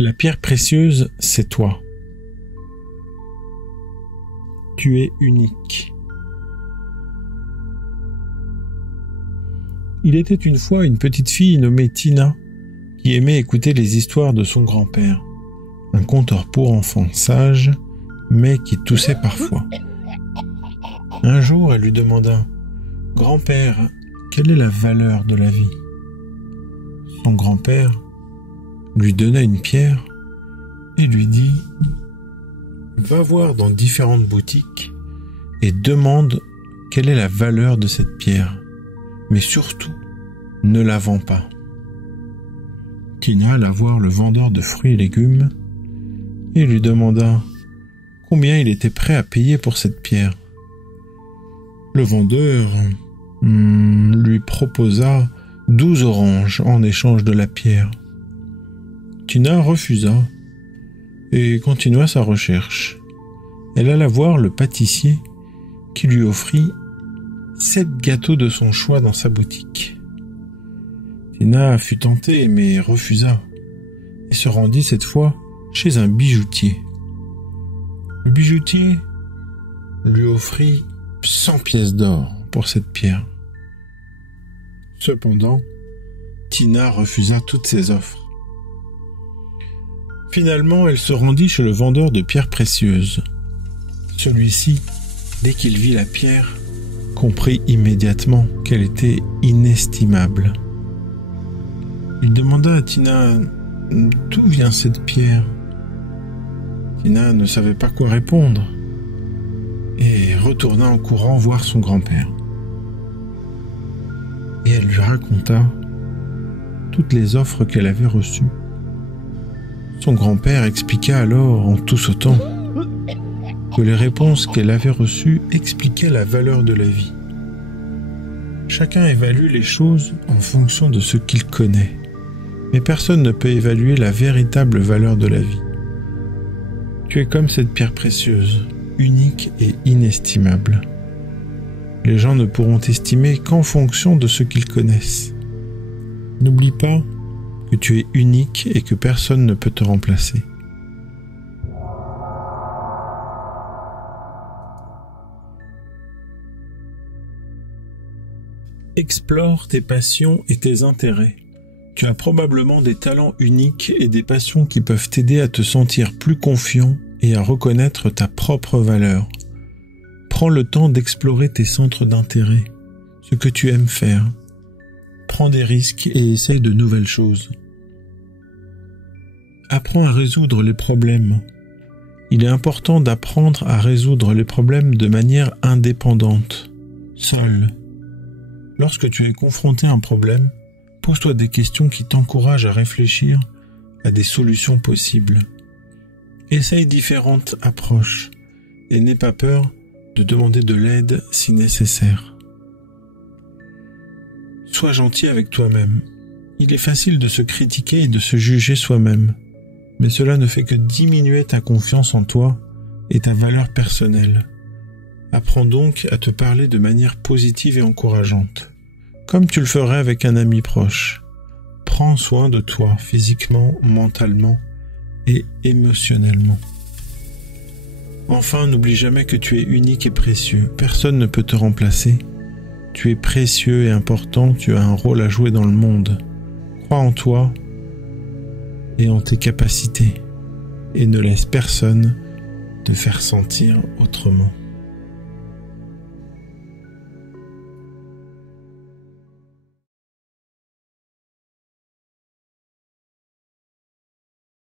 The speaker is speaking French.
La pierre précieuse, c'est toi. Tu es unique. Il était une fois une petite fille nommée Tina qui aimait écouter les histoires de son grand-père, un conteur pour enfants sage, mais qui toussait parfois. Un jour, elle lui demanda « Grand-père, quelle est la valeur de la vie ?» Son grand-père lui donna une pierre et lui dit « Va voir dans différentes boutiques et demande quelle est la valeur de cette pierre, mais surtout, ne la vends pas. » Tina alla voir le vendeur de fruits et légumes et lui demanda combien il était prêt à payer pour cette pierre. Le vendeur lui proposa 12 oranges en échange de la pierre. Tina refusa et continua sa recherche. Elle alla voir le pâtissier qui lui offrit 7 gâteaux de son choix dans sa boutique. Tina fut tentée mais refusa et se rendit cette fois chez un bijoutier. Le bijoutier lui offrit 100 pièces d'or pour cette pierre. Cependant, Tina refusa toutes ces offres. Finalement, elle se rendit chez le vendeur de pierres précieuses. Celui-ci, dès qu'il vit la pierre, comprit immédiatement qu'elle était inestimable. Il demanda à Tina « D'où vient cette pierre ?» Tina ne savait pas quoi répondre et retourna en courant voir son grand-père. Et elle lui raconta toutes les offres qu'elle avait reçues. Son grand-père expliqua alors en tout sautant que les réponses qu'elle avait reçues expliquaient la valeur de la vie. Chacun évalue les choses en fonction de ce qu'il connaît, mais personne ne peut évaluer la véritable valeur de la vie. Tu es comme cette pierre précieuse, unique et inestimable. Les gens ne pourront t'estimer qu'en fonction de ce qu'ils connaissent. N'oublie pas que tu es unique et que personne ne peut te remplacer. Explore tes passions et tes intérêts. Tu as probablement des talents uniques et des passions qui peuvent t'aider à te sentir plus confiant et à reconnaître ta propre valeur. Prends le temps d'explorer tes centres d'intérêt, ce que tu aimes faire. Prends des risques et essaye de nouvelles choses. Apprends à résoudre les problèmes. Il est important d'apprendre à résoudre les problèmes de manière indépendante, seul. Lorsque tu es confronté à un problème, pose-toi des questions qui t'encouragent à réfléchir à des solutions possibles. Essaye différentes approches et n'aie pas peur de demander de l'aide si nécessaire. Sois gentil avec toi-même. Il est facile de se critiquer et de se juger soi-même, mais cela ne fait que diminuer ta confiance en toi et ta valeur personnelle. Apprends donc à te parler de manière positive et encourageante, comme tu le ferais avec un ami proche. Prends soin de toi physiquement, mentalement et émotionnellement. Enfin, n'oublie jamais que tu es unique et précieux. Personne ne peut te remplacer. Tu es précieux et important, tu as un rôle à jouer dans le monde. Crois en toi et en tes capacités et ne laisse personne te faire sentir autrement.